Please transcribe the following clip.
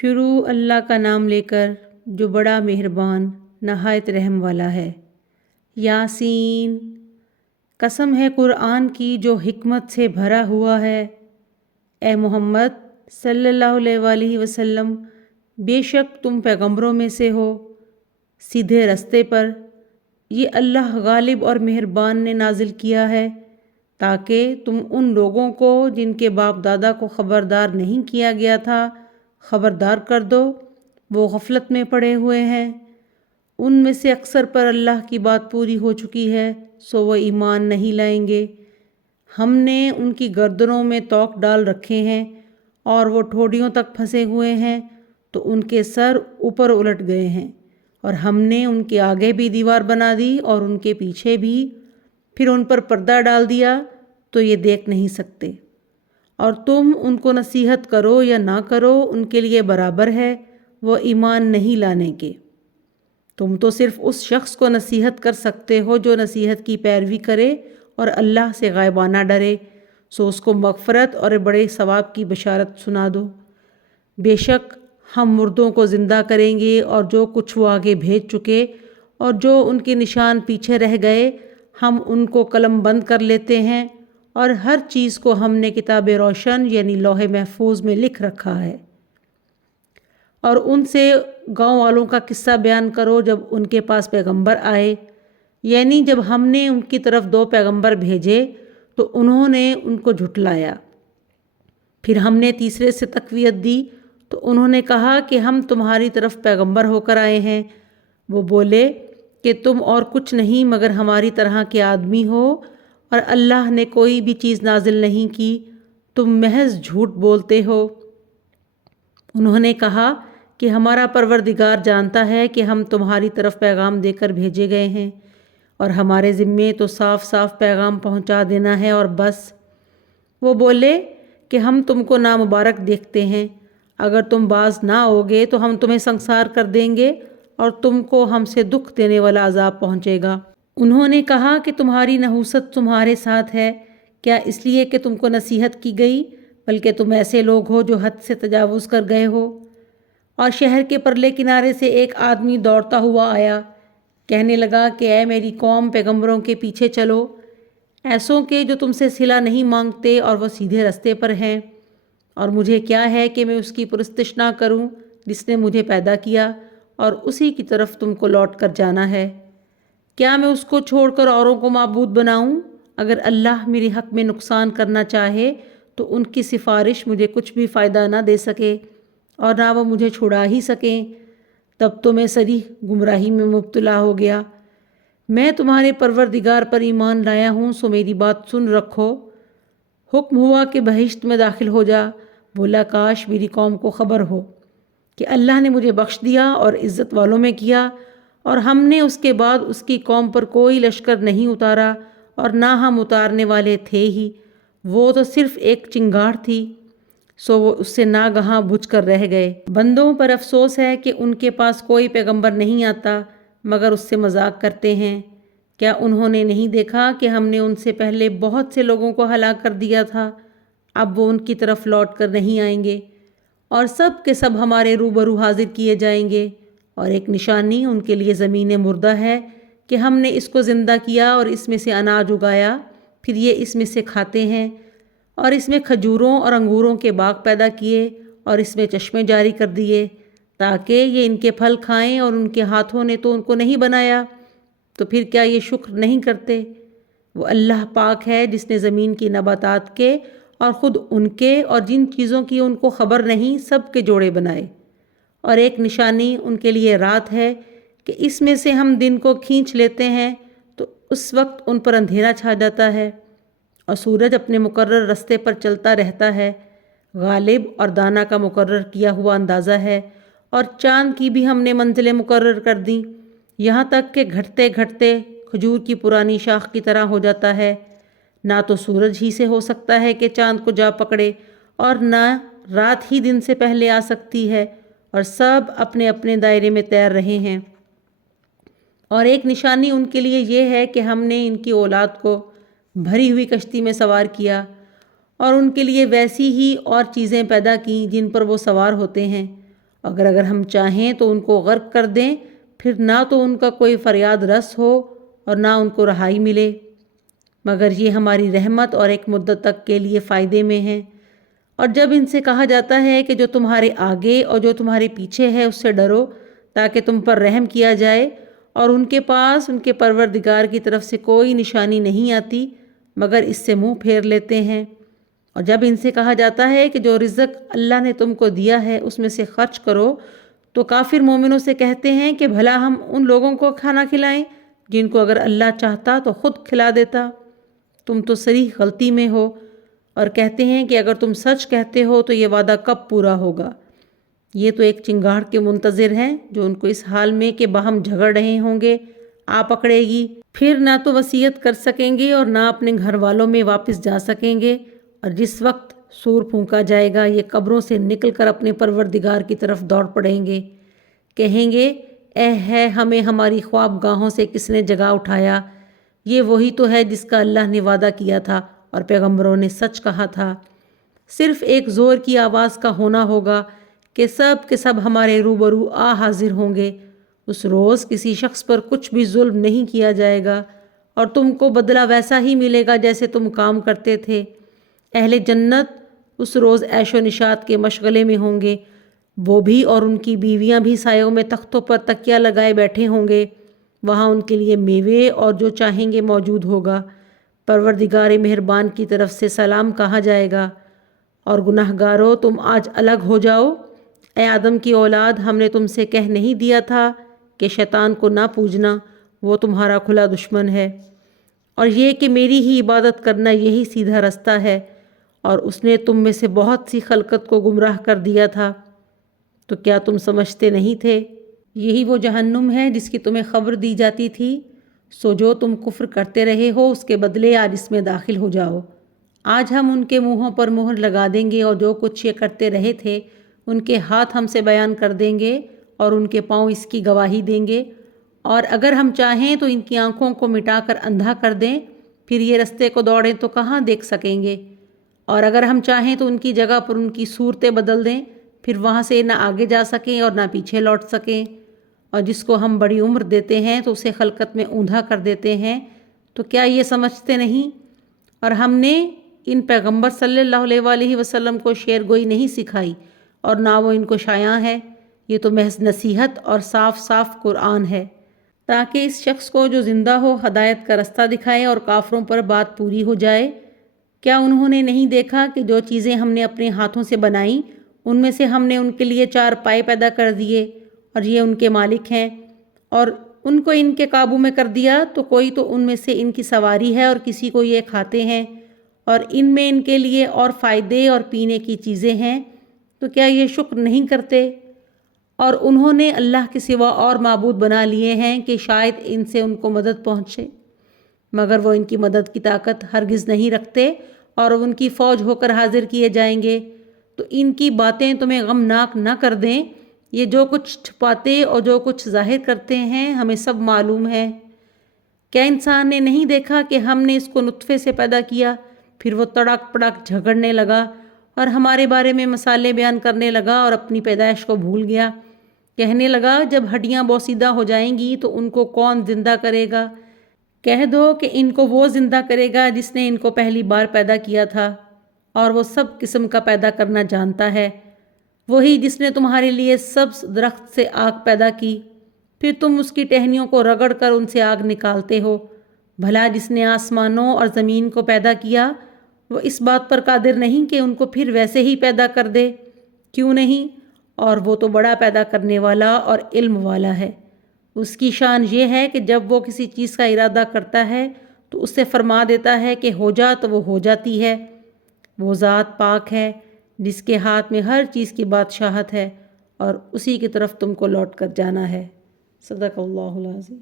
شروع اللہ کا نام لے کر جو بڑا مہربان نہایت رحم والا ہے۔ یاسین، قسم ہے قرآن کی جو حکمت سے بھرا ہوا ہے۔ اے محمد صلی اللہ علیہ وآلہ وسلم، بے شک تم پیغمبروں میں سے ہو، سیدھے رستے پر۔ یہ اللہ غالب اور مہربان نے نازل کیا ہے تاکہ تم ان لوگوں کو جن کے باپ دادا کو خبردار نہیں کیا گیا تھا خبردار کر دو۔ وہ غفلت میں پڑے ہوئے ہیں، ان میں سے اکثر پر اللہ کی بات پوری ہو چکی ہے، سو وہ ایمان نہیں لائیں گے۔ ہم نے ان کی گردنوں میں توق ڈال رکھے ہیں اور وہ ٹھوڑیوں تک پھنسے ہوئے ہیں تو ان کے سر اوپر الٹ گئے ہیں، اور ہم نے ان کے آگے بھی دیوار بنا دی اور ان کے پیچھے بھی، پھر ان پر پردہ ڈال دیا تو یہ دیکھ نہیں سکتے۔ اور تم ان کو نصیحت کرو یا نہ کرو ان کے لیے برابر ہے، وہ ایمان نہیں لانے کے۔ تم تو صرف اس شخص کو نصیحت کر سکتے ہو جو نصیحت کی پیروی کرے اور اللہ سے غائبانہ ڈرے، سو اس کو مغفرت اور بڑے ثواب کی بشارت سنا دو۔ بے شک ہم مردوں کو زندہ کریں گے اور جو کچھ وہ آگے بھیج چکے اور جو ان کے نشان پیچھے رہ گئے ہم ان کو قلم بند کر لیتے ہیں، اور ہر چیز کو ہم نے کتاب روشن یعنی لوح محفوظ میں لکھ رکھا ہے۔ اور ان سے گاؤں والوں کا قصہ بیان کرو جب ان کے پاس پیغمبر آئے، یعنی جب ہم نے ان کی طرف 2 پیغمبر بھیجے تو انہوں نے ان کو جھٹلایا۔ پھر ہم نے تیسرے سے تقویت دی تو انہوں نے کہا کہ ہم تمہاری طرف پیغمبر ہو کر آئے ہیں۔ وہ بولے کہ تم اور کچھ نہیں مگر ہماری طرح کے آدمی ہو، اور اللہ نے کوئی بھی چیز نازل نہیں کی، تم محض جھوٹ بولتے ہو۔ انہوں نے کہا کہ ہمارا پروردگار جانتا ہے کہ ہم تمہاری طرف پیغام دے کر بھیجے گئے ہیں، اور ہمارے ذمے تو صاف صاف پیغام پہنچا دینا ہے اور بس۔ وہ بولے کہ ہم تم کو نامبارک دیکھتے ہیں، اگر تم باز نہ ہوگے تو ہم تمہیں سنسار کر دیں گے اور تم کو ہم سے دکھ دینے والا عذاب پہنچے گا۔ انہوں نے کہا کہ تمہاری نحوست تمہارے ساتھ ہے، کیا اس لیے کہ تم کو نصیحت کی گئی، بلکہ تم ایسے لوگ ہو جو حد سے تجاوز کر گئے ہو۔ اور شہر کے پرلے کنارے سے ایک آدمی دوڑتا ہوا آیا، کہنے لگا کہ اے میری قوم، پیغمبروں کے پیچھے چلو، ایسوں کے جو تم سے صلہ نہیں مانگتے اور وہ سیدھے رستے پر ہیں۔ اور مجھے کیا ہے کہ میں اس کی پرستش نہ کروں جس نے مجھے پیدا کیا، اور اسی کی طرف تم کو لوٹ کر جانا ہے۔ کیا میں اس کو چھوڑ کر اوروں کو معبود بناؤں؟ اگر اللہ میرے حق میں نقصان کرنا چاہے تو ان کی سفارش مجھے کچھ بھی فائدہ نہ دے سکے اور نہ وہ مجھے چھڑا ہی سکیں، تب تو میں صریح گمراہی میں مبتلا ہو گیا۔ میں تمہارے پروردگار پر ایمان لایا ہوں، سو میری بات سن رکھو۔ حکم ہوا کہ بہشت میں داخل ہو جا۔ بولا کاش میری قوم کو خبر ہو کہ اللہ نے مجھے بخش دیا اور عزت والوں میں کیا، اور ہم نے اس کے بعد اس کی قوم پر کوئی لشکر نہیں اتارا اور نہ ہم اتارنے والے تھے ہی، وہ تو صرف ایک چنگاڑ تھی، سو وہ اس سے ناگہاں بجھ کر رہ گئے۔ بندوں پر افسوس ہے کہ ان کے پاس کوئی پیغمبر نہیں آتا مگر اس سے مذاق کرتے ہیں۔ کیا انہوں نے نہیں دیکھا کہ ہم نے ان سے پہلے بہت سے لوگوں کو ہلاک کر دیا تھا؟ اب وہ ان کی طرف لوٹ کر نہیں آئیں گے، اور سب کے سب ہمارے روبرو حاضر کیے جائیں گے۔ اور ایک نشانی ان کے لیے زمین مردہ ہے کہ ہم نے اس کو زندہ کیا اور اس میں سے اناج اگایا، پھر یہ اس میں سے کھاتے ہیں، اور اس میں کھجوروں اور انگوروں کے باغ پیدا کیے اور اس میں چشمے جاری کر دیے تاکہ یہ ان کے پھل کھائیں، اور ان کے ہاتھوں نے تو ان کو نہیں بنایا، تو پھر کیا یہ شکر نہیں کرتے؟ وہ اللہ پاک ہے جس نے زمین کی نباتات کے اور خود ان کے اور جن چیزوں کی ان کو خبر نہیں سب کے جوڑے بنائے۔ اور ایک نشانی ان کے لیے رات ہے کہ اس میں سے ہم دن کو کھینچ لیتے ہیں تو اس وقت ان پر اندھیرا چھا جاتا ہے، اور سورج اپنے مقرر رستے پر چلتا رہتا ہے، غالب اور دانا کا مقرر کیا ہوا اندازہ ہے، اور چاند کی بھی ہم نے منزلیں مقرر کر دیں، یہاں تک کہ گھٹتے گھٹتے کھجور کی پرانی شاخ کی طرح ہو جاتا ہے۔ نہ تو سورج ہی سے ہو سکتا ہے کہ چاند کو جا پکڑے، اور نہ رات ہی دن سے پہلے آ سکتی ہے، اور سب اپنے اپنے دائرے میں تیر رہے ہیں۔ اور ایک نشانی ان کے لیے یہ ہے کہ ہم نے ان کی اولاد کو بھری ہوئی کشتی میں سوار کیا، اور ان کے لیے ویسی ہی اور چیزیں پیدا کیں جن پر وہ سوار ہوتے ہیں، اگر ہم چاہیں تو ان کو غرق کر دیں، پھر نہ تو ان کا کوئی فریاد رس ہو اور نہ ان کو رہائی ملے، مگر یہ ہماری رحمت اور ایک مدت تک کے لیے فائدے میں ہے۔ اور جب ان سے کہا جاتا ہے کہ جو تمہارے آگے اور جو تمہارے پیچھے ہے اس سے ڈرو تاکہ تم پر رحم کیا جائے، اور ان کے پاس ان کے پروردگار کی طرف سے کوئی نشانی نہیں آتی مگر اس سے منہ پھیر لیتے ہیں۔ اور جب ان سے کہا جاتا ہے کہ جو رزق اللہ نے تم کو دیا ہے اس میں سے خرچ کرو، تو کافر مومنوں سے کہتے ہیں کہ بھلا ہم ان لوگوں کو کھانا کھلائیں جن کو اگر اللہ چاہتا تو خود کھلا دیتا، تم تو صریح غلطی میں ہو۔ اور کہتے ہیں کہ اگر تم سچ کہتے ہو تو یہ وعدہ کب پورا ہوگا؟ یہ تو ایک چنگاڑ کے منتظر ہیں جو ان کو اس حال میں کہ باہم جھگڑ رہے ہوں گے آ پکڑے گی، پھر نہ تو وصیت کر سکیں گے اور نہ اپنے گھر والوں میں واپس جا سکیں گے، اور جس وقت سور پھونکا جائے گا یہ قبروں سے نکل کر اپنے پروردگار کی طرف دوڑ پڑیں گے، کہیں گے اے ہے ہمیں ہماری خواب گاہوں سے کس نے جگا اٹھایا، یہ وہی تو ہے جس کا اللہ نے وعدہ کیا تھا اور پیغمبروں نے سچ کہا تھا۔ صرف ایک زور کی آواز کا ہونا ہوگا کہ سب کے سب ہمارے روبرو آ حاضر ہوں گے۔ اس روز کسی شخص پر کچھ بھی ظلم نہیں کیا جائے گا اور تم کو بدلہ ویسا ہی ملے گا جیسے تم کام کرتے تھے۔ اہل جنت اس روز عیش و نشاط کے مشغلے میں ہوں گے، وہ بھی اور ان کی بیویاں بھی سایوں میں تختوں پر تکیہ لگائے بیٹھے ہوں گے، وہاں ان کے لیے میوے اور جو چاہیں گے موجود ہوگا۔ پروردگار مہربان کی طرف سے سلام کہا جائے گا، اور گناہ گارو تم آج الگ ہو جاؤ۔ اے آدم کی اولاد، ہم نے تم سے کہہ نہیں دیا تھا کہ شیطان کو نہ پوجنا، وہ تمہارا کھلا دشمن ہے، اور یہ کہ میری ہی عبادت کرنا یہی سیدھا رستہ ہے، اور اس نے تم میں سے بہت سی خلقت کو گمراہ کر دیا تھا، تو کیا تم سمجھتے نہیں تھے؟ یہی وہ جہنم ہے جس کی تمہیں خبر دی جاتی تھی، سو جو تم کفر کرتے رہے ہو اس کے بدلے آج اس میں داخل ہو جاؤ۔ آج ہم ان کے منہوں پر مہر لگا دیں گے اور جو کچھ یہ کرتے رہے تھے ان کے ہاتھ ہم سے بیان کر دیں گے اور ان کے پاؤں اس کی گواہی دیں گے، اور اگر ہم چاہیں تو ان کی آنکھوں کو مٹا کر اندھا کر دیں، پھر یہ رستے کو دوڑیں تو کہاں دیکھ سکیں گے، اور اگر ہم چاہیں تو ان کی جگہ پر ان کی صورتیں بدل دیں، پھر وہاں سے نہ آگے جا سکیں اور نہ پیچھے لوٹ سکیں، اور جس کو ہم بڑی عمر دیتے ہیں تو اسے خلقت میں اوندھا کر دیتے ہیں، تو کیا یہ سمجھتے نہیں؟ اور ہم نے ان پیغمبر صلی اللہ علیہ وآلہ وسلم کو شعر گوئی نہیں سکھائی اور نہ وہ ان کو شایع ہے، یہ تو محض نصیحت اور صاف صاف قرآن ہے، تاکہ اس شخص کو جو زندہ ہو ہدایت کا رستہ دکھائے اور کافروں پر بات پوری ہو جائے۔ کیا انہوں نے نہیں دیکھا کہ جو چیزیں ہم نے اپنے ہاتھوں سے بنائیں ان میں سے ہم نے ان کے لیے 4 پائے پیدا کر دیے، اور یہ ان کے مالک ہیں، اور ان کو ان کے قابو میں کر دیا، تو کوئی تو ان میں سے ان کی سواری ہے اور کسی کو یہ کھاتے ہیں، اور ان میں ان کے لیے اور فائدے اور پینے کی چیزیں ہیں، تو کیا یہ شکر نہیں کرتے؟ اور انہوں نے اللہ کے سوا اور معبود بنا لیے ہیں کہ شاید ان سے ان کو مدد پہنچے، مگر وہ ان کی مدد کی طاقت ہرگز نہیں رکھتے، اور ان کی فوج ہو کر حاضر کیے جائیں گے۔ تو ان کی باتیں تمہیں غمناک نہ کر دیں، یہ جو کچھ چھپاتے اور جو کچھ ظاہر کرتے ہیں ہمیں سب معلوم ہے۔ کیا انسان نے نہیں دیکھا کہ ہم نے اس کو نطفے سے پیدا کیا، پھر وہ تڑاک پڑاک جھگڑنے لگا اور ہمارے بارے میں مسالے بیان کرنے لگا اور اپنی پیدائش کو بھول گیا، کہنے لگا جب ہڈیاں بوسیدہ ہو جائیں گی تو ان کو کون زندہ کرے گا؟ کہہ دو کہ ان کو وہ زندہ کرے گا جس نے ان کو پہلی بار پیدا کیا تھا، اور وہ سب قسم کا پیدا کرنا جانتا ہے، وہی جس نے تمہارے لیے سبز درخت سے آگ پیدا کی، پھر تم اس کی ٹہنیوں کو رگڑ کر ان سے آگ نکالتے ہو۔ بھلا جس نے آسمانوں اور زمین کو پیدا کیا وہ اس بات پر قادر نہیں کہ ان کو پھر ویسے ہی پیدا کر دے؟ کیوں نہیں؟ اور وہ تو بڑا پیدا کرنے والا اور علم والا ہے۔ اس کی شان یہ ہے کہ جب وہ کسی چیز کا ارادہ کرتا ہے تو اس سے فرما دیتا ہے کہ ہو جا تو وہ ہو جاتی ہے۔ وہ ذات پاک ہے جس کے ہاتھ میں ہر چیز کی بادشاہت ہے، اور اسی کی طرف تم کو لوٹ کر جانا ہے۔ صدق اللہ العظیم۔